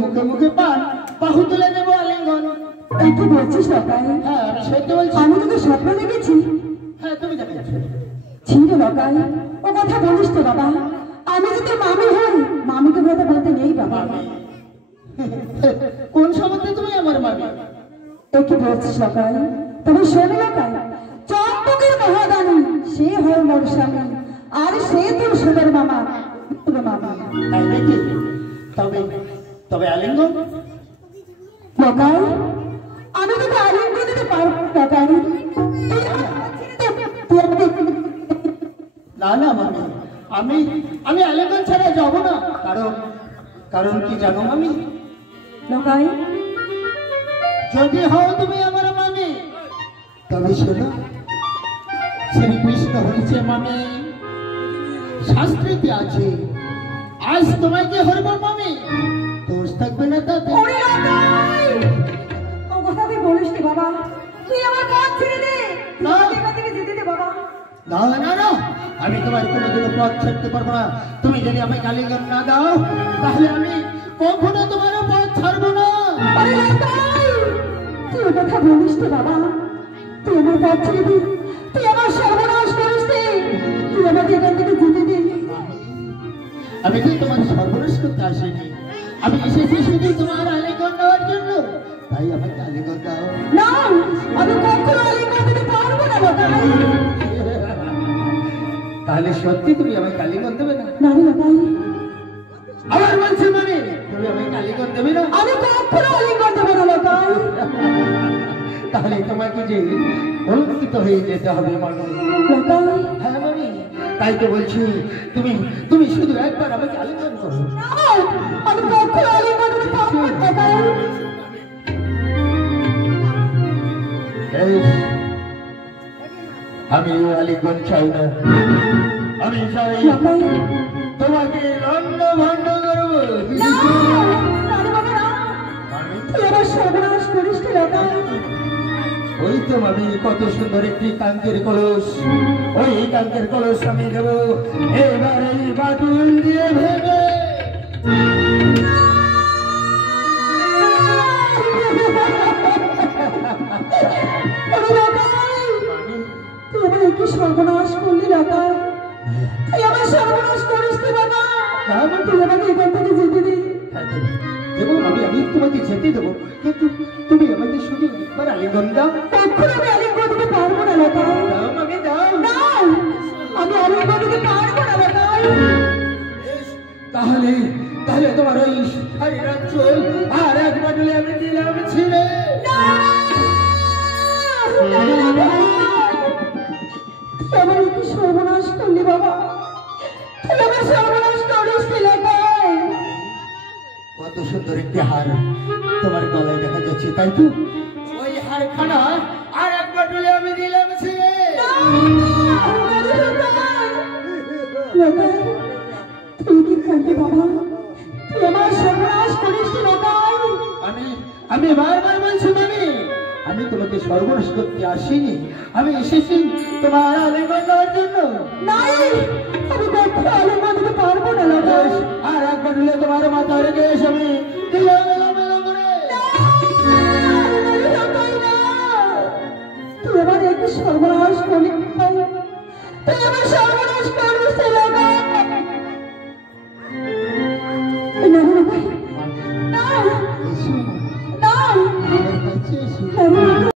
মুখে মুখে পান বাহু তুলে দেবো আলিঙ্গন। কি বলছিস লকাই? হ্যাঁ আমি সত্যি বলছি। আমি তোকে স্বপ্ন দেখেছি। হ্যাঁ তুমি দেখেছো। ছিঁড়ে লকাই ও কথা বলিস তো বাবা। আমি যদি মামি হই মামিকে কথা বলতে নেই বাবা। কোন সম্বন্ধে তুমি আমার মামি? এ কি বলছিস লকাই? তবে শোন লকাই, চম্পকের মহাদানী সে হয় মোর স্বামী আর সে তোর সোনার মামা তোর মামা। তাই নাকি? তবে তবে আলিঙ্গন লকাই আমি তোকে আলিঙ্গন দিতে পারবো লকাই। না না মামি, আমি আমি আলিঙ্গন ছাড়া যাব না। কারণ কারণ কি জানো মামি? লকাই যদি হও তুমি আমার মামি তবে শোনো, শ্রীকৃষ্ণ হয়েছে মামি, শাস্ত্রীতে আছে আজ তোমাকে হরব মামি, দোষ থাকবে না তাতে। ও কথা তুই বলিস নি বাবা, তুই আমার পথ ছেড়ে দে। না এখান থেকে যেতে দে বাবা। না না না, আমি তোমার কোনোদিনও পথ ছাড়তে পারবো না। তুমি যদি আমায় কালীগঞ্জ না দাও তাহলে আমি কখনো তোমার পথ ছাড়বো না। তুই ও কথা বলিস নি বাবা, তুই আমার পথ ছেড়ে দে, তুই আমার সর্বনাশ করিস নি, তুই আমাকে এখান থেকে যেতে দে। আমি কি তোমার সর্বনাশ করতে আসিনি, আমি এসেছি শুধু তোমার আলিঙ্গন নেওয়ার জন্য। তাই আমাকে আলিঙ্গন দাও। না আমি কখনো আলিঙ্গন দিতে পারবো না বাবাই। তাহলে সত্যি তুমি আমাকে আলিঙ্গন দেবে না? না রে বাবাই, আবার বলছি মানে তুমি আমাকে আলিঙ্গন দেবে না? আমি কখনো আলিঙ্গন দেবো না বাবাই। তাহলে তোমাকে যে অলঙ্কিত হয়ে যেতে হবে মানে। বাবাই হ্যাঁ মানে তাই তো বলছি, তুমি তুমি শুধু একবার আমাকে আলিঙ্গন করো। আমি কখনো আলিঙ্গন দিতে পারবো না বাবাই। আমি আলিঙ্গন চাই না, আমি চাই তোমাকে লন্ড ভন্ড করবো। ওই তো আমি কত সুন্দর একটি কাঙ্কের কলস, ওই কাঙ্কের কলস আমি দেবো এবার এই বাটুল দিয়ে ভেবে। কি সর্বনাশ করলি বাবা, তুই আমার সর্বনাশ করিস নি বাবা। তুই আমাকে এখান থেকে যেতে দে। দেবো আমি, আমি তোমাকে যেতে দেবো, কিন্তু তুমি আমাকে শুধু একবার আলিঙ্গন দাও। কখনো আমি আলিঙ্গন দিতে পারবো না বাবা। দাও আমি দাও। না আমি আলিঙ্গন দিতে পারবো না বাবা। তাহলে তাহলে তোমার ওই শাড়ির অঞ্চল আর এক বাটুলে আমি দিলাম ছিঁড়ে। আমার কি সর্বনাশ করলি বাবা, তুই আমার সর্বনাশ করিস নি লাগাই। কত সুন্দর একটি হার তোমার গলায় দেখা যাচ্ছে, তাই তো ওই হারখানা আর এক বাটুলে আমি দিলাম ছিঁড়ে। তুই কি করবি বাবা, তুই আমার সর্বনাশ করিস নি লাগাই। আমি বারবার বলছি মানে আমি তোমাকে সর্বনাশ করতে আসিনি, আমি এসেছি তোমার আলিঙ্গন দেওয়ার জন্য। নাই আমি কখনো আলিঙ্গন দিতে পারবো না লাগাই। আর একবার হলে তোমার মাথা রেখে এসে আমি দিলাম করে। তুই আমার একটু সর্বনাশ করলি, তুই আমার সর্বনাশ করিস।